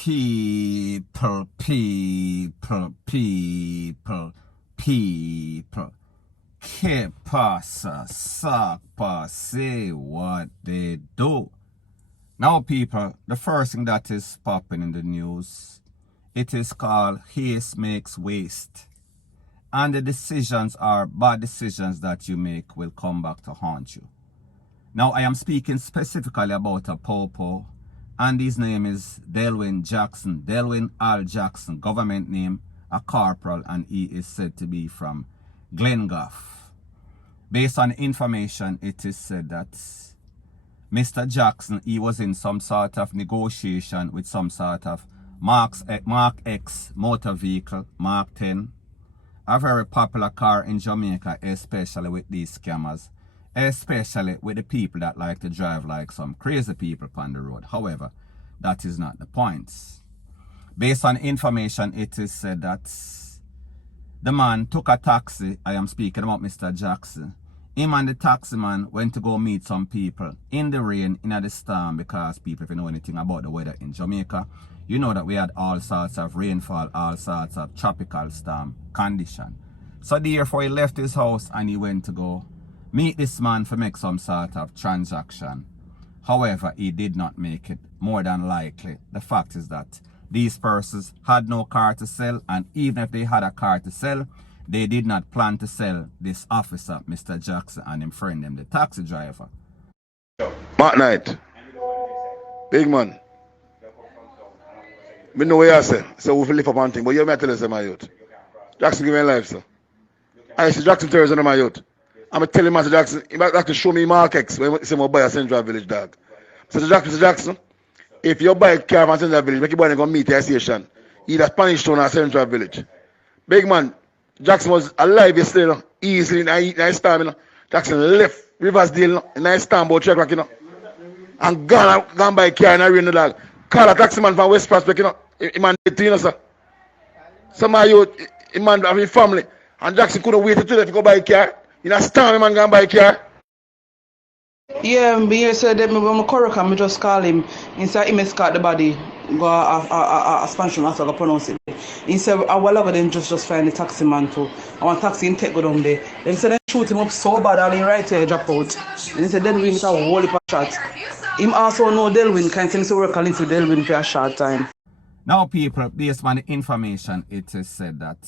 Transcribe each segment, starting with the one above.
people. Que pasa, sakpa, say what they do. Now, people, the first thing that is popping in the news, it is called haste makes waste. And the decisions are bad decisions that you make will come back to haunt you. Now, I am speaking specifically about a popo, and his name is Delwyn Jackson. Delwyn R. Jackson, government name, a corporal, and he is said to be from Glengoff. Based on information, it is said that Mr. Jackson, he was in some sort of negotiation with some sort of Mark X motor vehicle, Mark 10, a very popular car in Jamaica, especially with these scammers, especially with the people that like to drive like some crazy people on the road. However, that is not the point. Based on information, it is said that the man took a taxi. I am speaking about Mr. Jackson. Him and the taxi man went to go meet some people in the rain, in the storm, because people, if you know anything about the weather in Jamaica, you know that we had all sorts of rainfall, all sorts of tropical storm condition. So therefore he left his house and he went to go meet this man to make some sort of transaction. However, he did not make it. More than likely, the fact is that these persons had no car to sell, and even if they had a car to sell, they did not plan to sell this officer, Mr. Jackson, and him friend him, the taxi driver. Mark Knight, big man. Me know what you say, so we lift up on thing, but you may tell us my youth. Jackson give me life, sir. I see Jackson terrorism in my youth. I'm telling Mr. Jackson, he might have to show me Mark X when he say my buy a Central Village dog. Mr. Jackson, if you buy a car from Central Village, make your boy go meet the station. Either Spanish Town or Central Village. Big man, Jackson was alive yesterday, easily in his time, you know. Jackson left Riversdale in his time about 3 o'clock, you know. And gone by a car in a rain, dog. Call a taxi man from West Prospect, you know. He man did, you know, sir. Some of you, he man have his family. And Jackson couldn't wait until to go buy a car. In a storm, he man gone buy a car. Yeah, me said that I'm a correct, me just call him. Inside him escort the body, go a Spanish after I pronounce it. He said a while ago then just find the taxi man too. I want taxi and take go down there. Then he said they shoot him up so bad and he right here drop out. And he said Delwyn is a whole heap of shot. Him also know Delwyn, can't send to work calling for Delwyn for a short time. Now people, based on the information, it is said that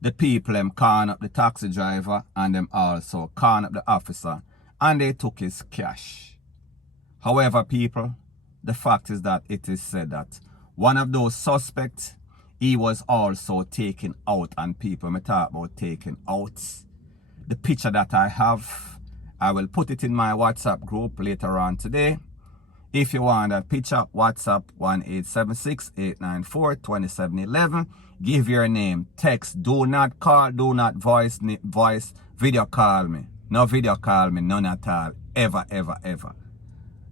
the people them calling up the taxi driver and them also calling up the officer, and they took his cash. However, people, the fact is that it is said that one of those suspects, he was also taken out, and people may talk about taken out. The picture that I have, I will put it in my WhatsApp group later on today. If you want that picture, WhatsApp 1-876-894-2711. Give your name, text, do not call, do not voice, video call me. No video call me, none at all, ever, ever, ever.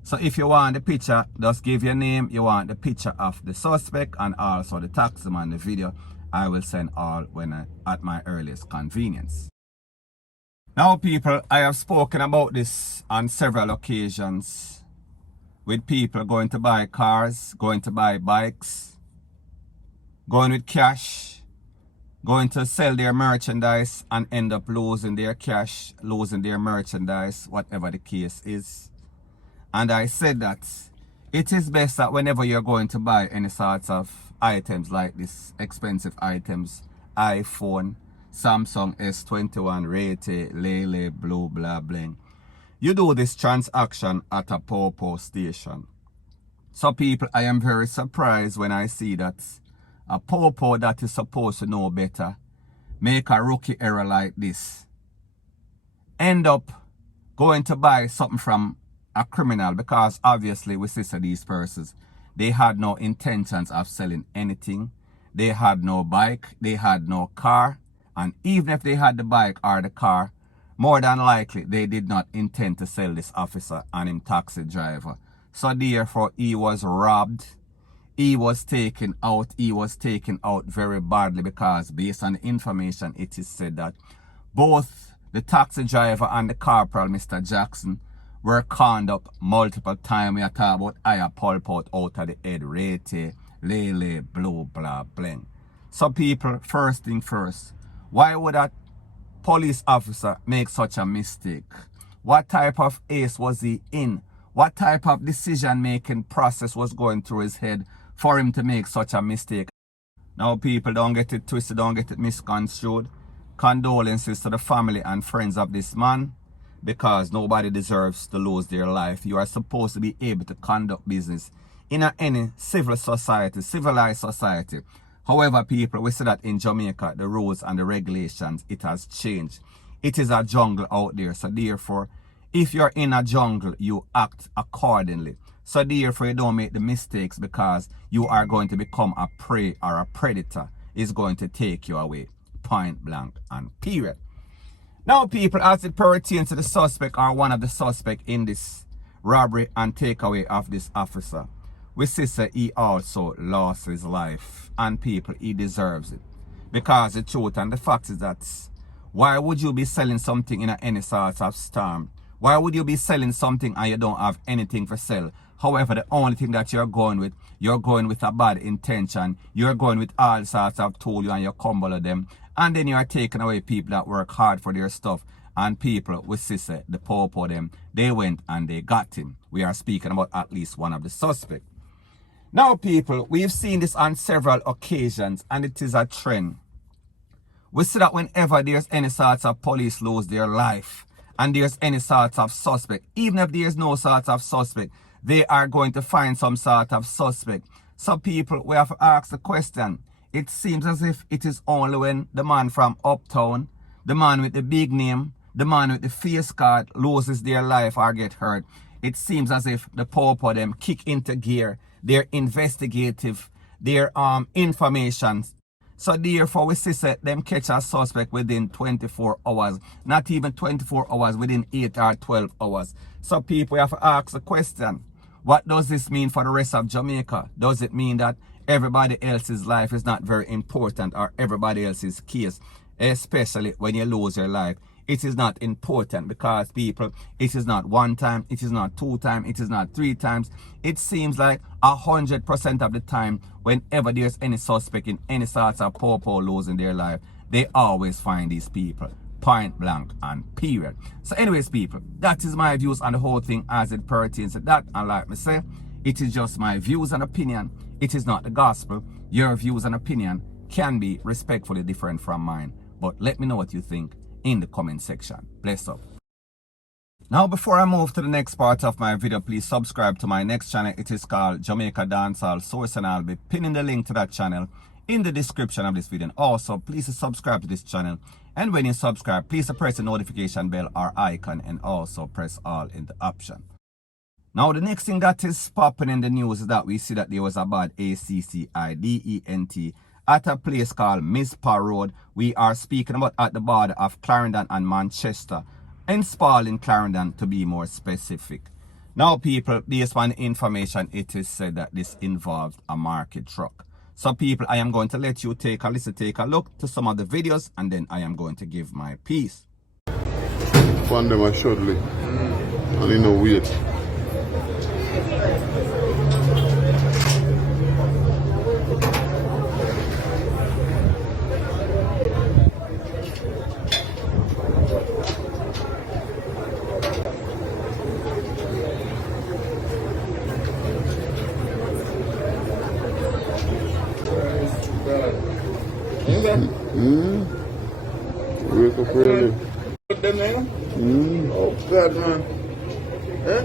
So if you want the picture, just give your name. You want the picture of the suspect and also the taximan, the video. I will send all when at my earliest convenience. Now people, I have spoken about this on several occasions with people going to buy cars, going to buy bikes, going with cash, going to sell their merchandise and end up losing their cash, losing their merchandise, whatever the case is. And I said that it is best that whenever you're going to buy any sorts of items like this, expensive items, iPhone, Samsung S21, Rete, lL, Blue, blah, bling, you do this transaction at a popo station. So people, I am very surprised when I see that a popo that is supposed to know better make a rookie error like this. End up going to buy something from a criminal, because obviously we see these persons, they had no intentions of selling anything. They had no bike, they had no car, and even if they had the bike or the car, more than likely they did not intend to sell this officer and him taxi driver. So therefore he was robbed. He was taken out. He was taken out very badly, because based on the information, it is said that both the taxi driver and the corporal, Mr. Jackson, were conned up multiple times. We are talking about higher pulp out of the head, rate, lele, blue, blah, bling. So people, first thing first, why would that police officer make such a mistake? What type of ace was he in? What type of decision-making process was going through his head for him to make such a mistake? Now people, don't get it twisted, don't get it misconstrued. Condolences to the family and friends of this man, because nobody deserves to lose their life. You are supposed to be able to conduct business in any civil society, civilized society. However, people, we see that in Jamaica, the rules and the regulations, it has changed. It is a jungle out there. So therefore, if you're in a jungle, you act accordingly. So therefore, you don't make the mistakes, because you are going to become a prey or a predator. It's going to take you away. Point blank and period. Now people, as it pertains to the suspect or one of the suspects in this robbery and takeaway of this officer, we see that he also lost his life, and people, he deserves it. Because the truth and the fact is that, why would you be selling something in any sort of storm? Why would you be selling something and you don't have anything for sale? However, the only thing that you're going with a bad intention. You're going with all sorts of tool and you cumble them. And then you are taking away people that work hard for their stuff. And people, we see the pope of them, they went and they got him. We are speaking about at least one of the suspects. Now people, we've seen this on several occasions, and it is a trend. We see that whenever there's any sorts of police lose their life, and there's any sort of suspect, even if there's no sort of suspect, they are going to find some sort of suspect. So people, we have to ask the question. It seems as if it is only when the man from uptown, the man with the big name, the man with the face card loses their life or get hurt. It seems as if the pope of them kick into gear, their investigative, their information. So therefore we see them catch a suspect within 24 hours, not even 24 hours, within 8 or 12 hours. So people have to ask the question, what does this mean for the rest of Jamaica? Does it mean that everybody else's life is not very important, or everybody else's case, especially when you lose your life? It is not important, because people, it is not one time, it is not two times, it is not three times. It seems like 100% of the time, whenever there's any suspect in any sort of popo losing their life, they always find these people. Point blank and period. So anyways people, that is my views on the whole thing as it pertains to that. And like me say, it is just my views and opinion. It is not the gospel. Your views and opinion can be respectfully different from mine. But let me know what you think in the comment section. Bless up. Now before I move to the next part of my video, please subscribe to my next channel. It is called Jamaica Dancehall Source, and I'll be pinning the link to that channel in the description of this video. And also, please subscribe to this channel. And when you subscribe, please press the notification bell or icon, and also press all in the option. Now the next thing that is popping in the news is that we see that there was a bad accident at a place called Mispa Road. We are speaking about at the border of Clarendon and Manchester, in Spalding, Clarendon to be more specific. Now people, based on the information, it is said that this involved a market truck. So people, I am going to let you take a listen, take a look to some of the videos, and then I am going to give my piece. Find them shortly. And you know, wait. Wake up early. Oh, God, man. Eh?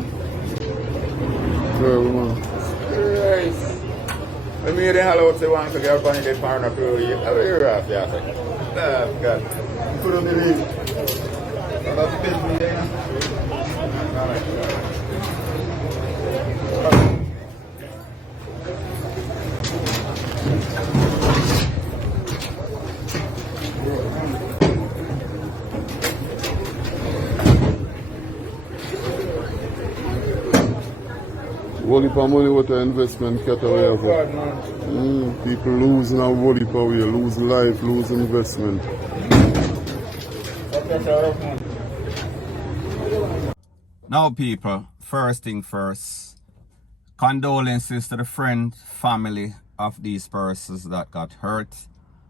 Well, man. Christ. Let me hear the hello say one, so get up and get found up to you. I'll hear off, yeah, sir. Oh, God. Put on the lead. That's the best me there. All right. Whole heap of money what the investment cut away of. People losing a whole heap of way, losing life, losing investment. Now people, first thing first, condolences to the friend, family of these persons that got hurt,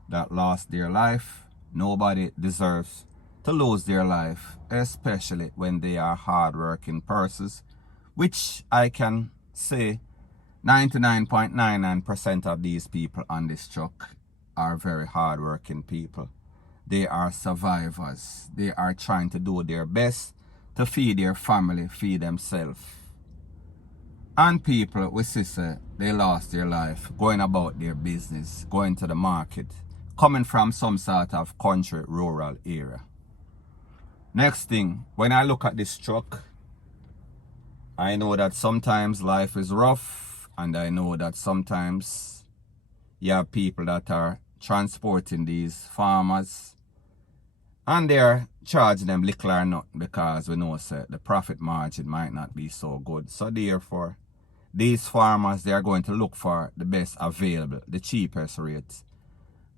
that lost their life. Nobody deserves to lose their life, especially when they are hardworking persons, which I can say 99.99% of these people on this truck are very hardworking people. They are survivors. They are trying to do their best to feed their family, feed themselves. And people, we see they lost their life going about their business, going to the market, coming from some sort of country, rural area. Next thing, when I look at this truck, I know that sometimes life is rough, and I know that sometimes you have people that are transporting these farmers and they're charging them little or not, because we know the profit margin might not be so good. So therefore, these farmers, they are going to look for the best available, the cheapest rates,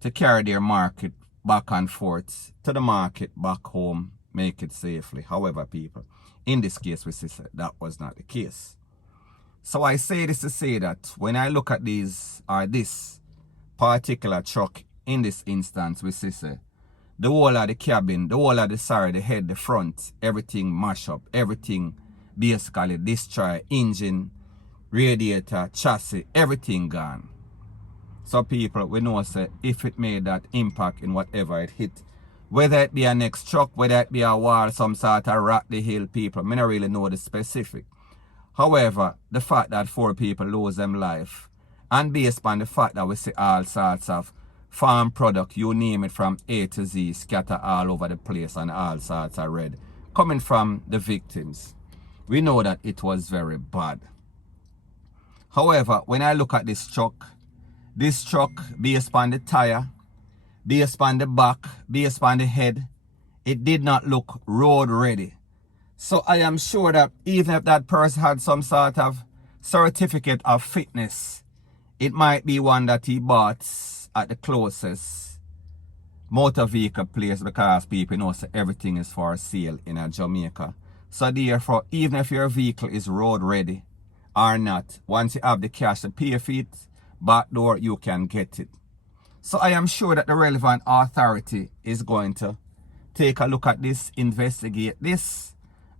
to carry their market back and forth to the market, back home, make it safely. However, people, in this case, we see that was not the case. So I say this to say that when I look at these, or this particular truck, in this instance, we see the whole of the cabin, the whole of the side, the head, the front, everything mash up, everything basically destroy, engine, radiator, chassis, everything gone. So people, we know if it made that impact in whatever it hit, whether it be a next truck, whether it be a wall, some sort of rock the hill, people, I don't really know the specific. However, the fact that 4 people lose them life, and based on the fact that we see all sorts of farm product, you name it, from A to Z, scatter all over the place, and all sorts of red, coming from the victims, we know that it was very bad. However, when I look at this truck, based on the tire, based on the back, based on the head, it did not look road ready. So I am sure that even if that person had some sort of certificate of fitness, it might be one that he bought at the closest motor vehicle place, because people know everything is for sale in Jamaica. So therefore, even if your vehicle is road ready or not, once you have the cash to pay for it, back door, you can get it. So I am sure that the relevant authority is going to take a look at this, investigate this,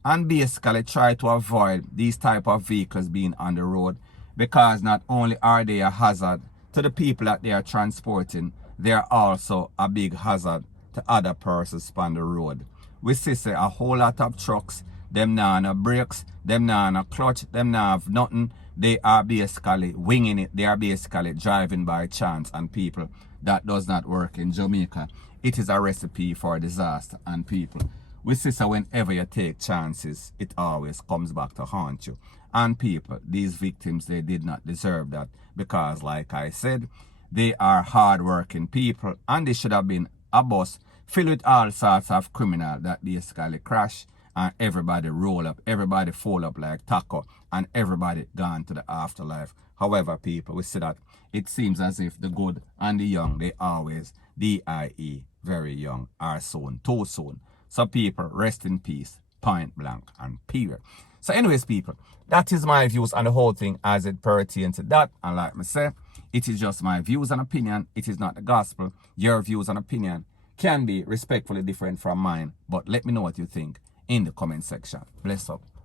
and basically try to avoid these type of vehicles being on the road, because not only are they a hazard to the people that they are transporting, they are also a big hazard to other persons on the road. We see a whole lot of trucks, them now no brakes, them now no clutch, them now have nothing. They are basically winging it. They are basically driving by chance, and people, that does not work in Jamaica. It is a recipe for disaster, and people, we see whenever you take chances, it always comes back to haunt you. And people, these victims, they did not deserve that, because like I said, they are hard-working people, and they should have been a bus filled with all sorts of criminals that basically crash, and everybody roll up, everybody fall up like taco, and everybody gone to the afterlife. However, people, we see that it seems as if the good and the young, they always, DIE, very young, are soon, too soon. So people, rest in peace, point blank and period. So anyways, people, that is my views on the whole thing as it pertains to that. And like I say, it is just my views and opinion. It is not the gospel. Your views and opinion can be respectfully different from mine. But let me know what you think in the comment section. Bless up.